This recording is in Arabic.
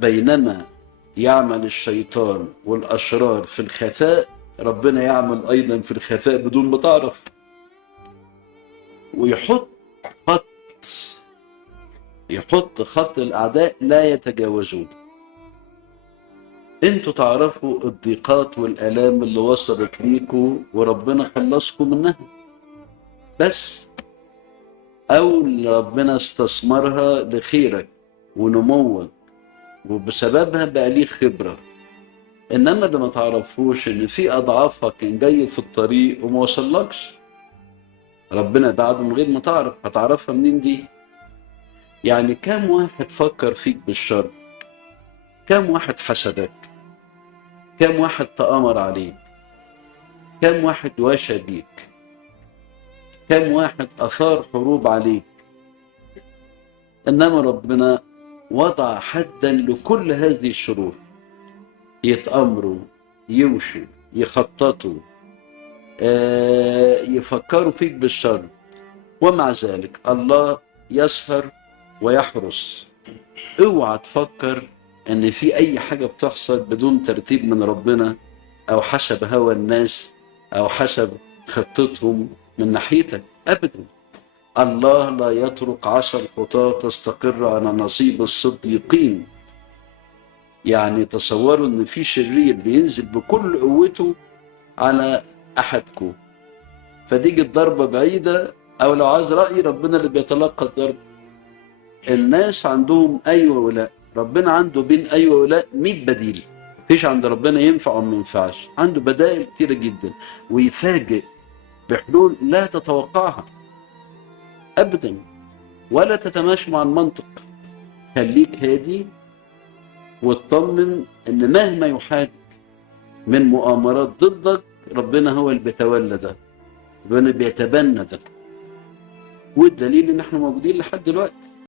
بينما يعمل الشيطان والأشرار في الخفاء، ربنا يعمل أيضا في الخفاء بدون ما تعرف، ويحط خط، يحط خط الأعداء لا يتجاوزون. انتوا تعرفوا الضيقات والآلام اللي وصلت ليكوا وربنا خلصكم منها، بس أو اللي ربنا استثمرها لخيرك ونموك وبسببها بقى ليه خبرة. إنما اللي ما تعرفوش إن في أضعافها كان جاي في الطريق وما وصلكش، ربنا بعده من غير ما تعرف. هتعرفها منين دي؟ يعني كم واحد فكر فيك بالشر، كم واحد حسدك، كم واحد تآمر عليك، كم واحد واشى بيك، كم واحد أثار حروب عليك. إنما ربنا وضع حدا لكل هذه الشرور، يتأمروا، يوشوا، يخططوا، يفكروا فيك بالشر، ومع ذلك الله يسهر ويحرس. اوعى تفكر ان في اي حاجة بتحصل بدون ترتيب من ربنا او حسب هوى الناس او حسب خطتهم من ناحيتك، ابدا. الله لا يترك عصا الخطاة تستقر على نصيب الصديقين. يعني تصوروا ان في شرير بينزل بكل قوته على احدكم، فتيجي الضربة بعيدة، او لو عايز رأي ربنا اللي بيتلقى الضرب. الناس عندهم ايوه ولا، ربنا عنده بين ايوه ولا 100 بديل. مفيش عند ربنا ينفع وما ينفعش، عنده بدائل كتيرة جدا، ويفاجئ بحلول لا تتوقعها ابدا ولا تتماشى مع المنطق. خليك هادي واطمن ان مهما يحاك من مؤامرات ضدك، ربنا هو اللي بيتولى ده، ربنا بيتبنى ده. والدليل ان احنا موجودين لحد دلوقتي.